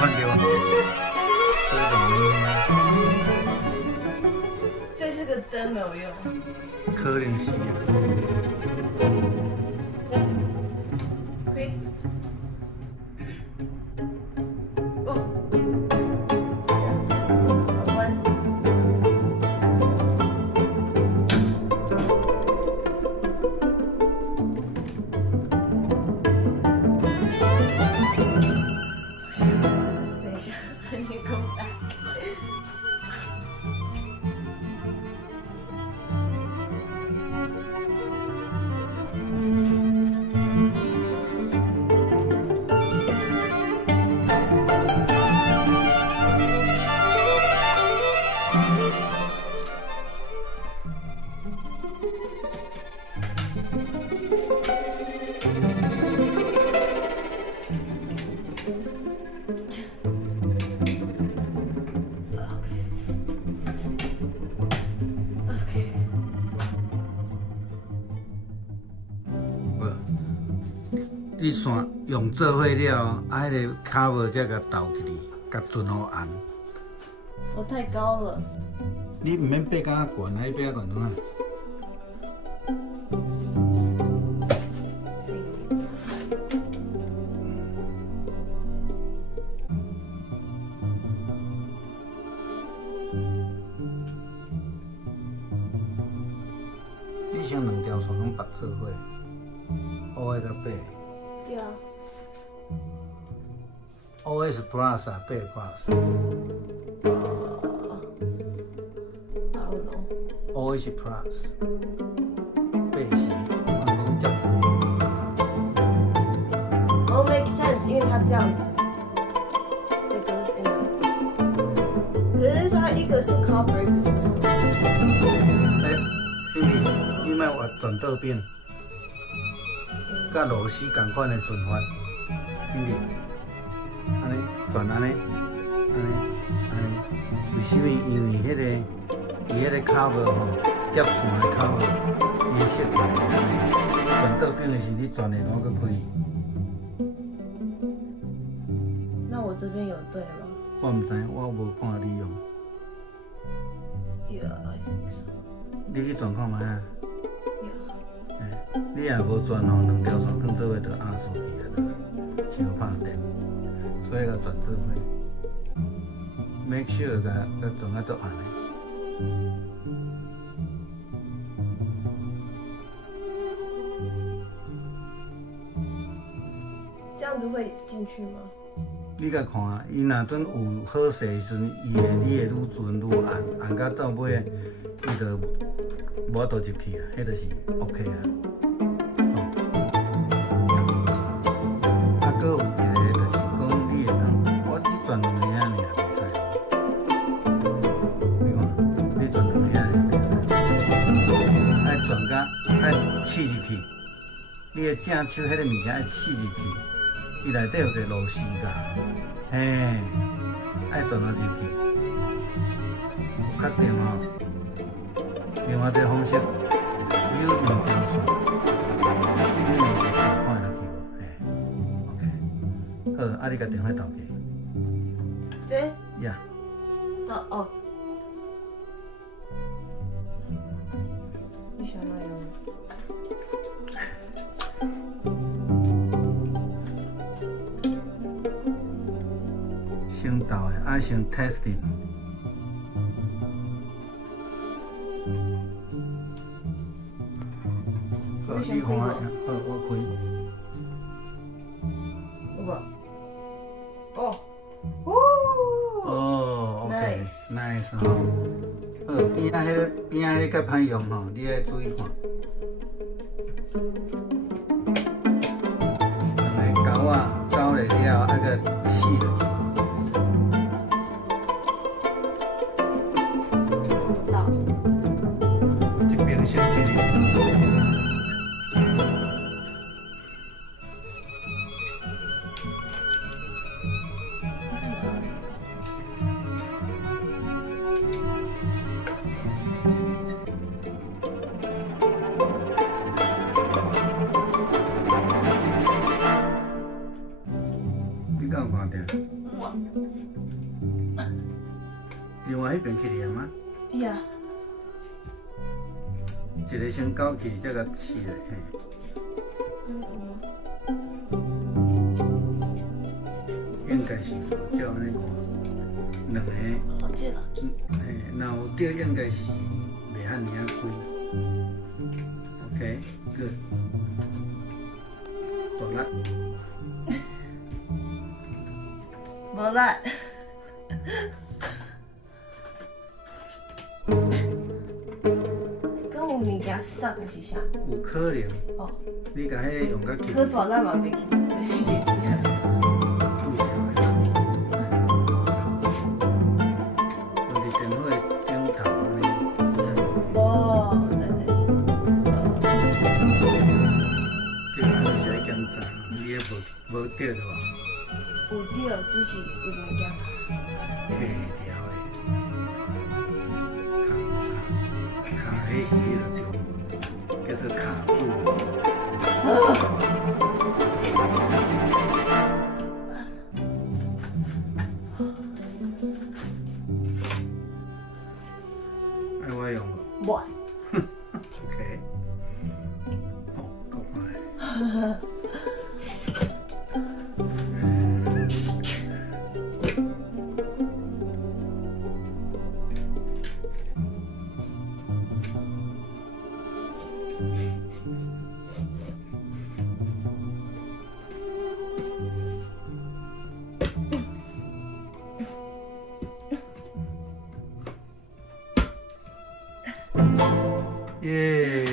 换给我。这是个灯没有用。可能是啊。嘿。哦。好关。等一下，你给我来。你线用做伙了，迄个卡无才甲倒起哩，甲准好按。我太高了。你唔免爬甲悬啊，你爬甲悬怎啊？你想两条线拢绑做伙，乌的甲白的。对啊。OS Plus 啊，白 Plus。I don't know。OS Plus。白是我讲接对。Oh, makes sense， 因为它这样子。It goes in the。可是它一个是 copper， 一个是什么？Cindy， 你莫画转倒边，甲螺丝同款的转法。Cindy， 安尼转安尼，为什么？因为迄个 cover 吼，接线的 cover， 伊设计是安尼，转倒边的是你转的哪个开？那我这边有对吗？我唔知，我无看你用。Yeah, I think so. 你去转看觅啊。Yeah. 你若无转吼，两条线放做伙就压缩去啊，就伤拍电，所以甲转做伙。Make sure 甲转啊做暗的。这样子会进去吗？你甲看，伊若阵有好势的时阵，你会愈转愈暗，暗到到尾，伊就无法度入去啊，迄就是 OK 啊。啊，搁有一个就是讲，你会当，你转两个仔尔袂使。你看，你转两个仔尔袂使，爱转甲爱刺入去，你的正手迄个物件爱刺入去。伊内底有一个螺丝架，嘿，爱转啊入去，有确定哦。另外一个方式，你有两条线，你两条线看会落去无？嘿 ，OK， 好，啊，你甲电话投起。这？呀。哦。你想哪样？先到的，爱先 testing。好，你看下，好，我开。有无？哦。哦 ，OK，nice 吼。好，边仔迄个较歹用吼，你爱注意看。两个钩仔勾咧了，爱个刺落去。一边先给你。另外迄边去念啊，呀，一个先搞去，再甲试咧，嘿。应该是无，照安尼看，两个，好记了。嘿，若有对，应该是袂遐尔啊贵。OK，good，大力。无力。跟有物件 stuck 是啥？有可能，哦，你甲迄个用甲轻，搁大力嘛袂去。拄着的。我伫电话顶头安尼，哦，对对。叫安尼是来检查，你也无对着吧？有对，只是有物件卡。黑条的，卡迄是迄个中，叫做卡住。爱我用无无。 ？OK。哦，够快。耶！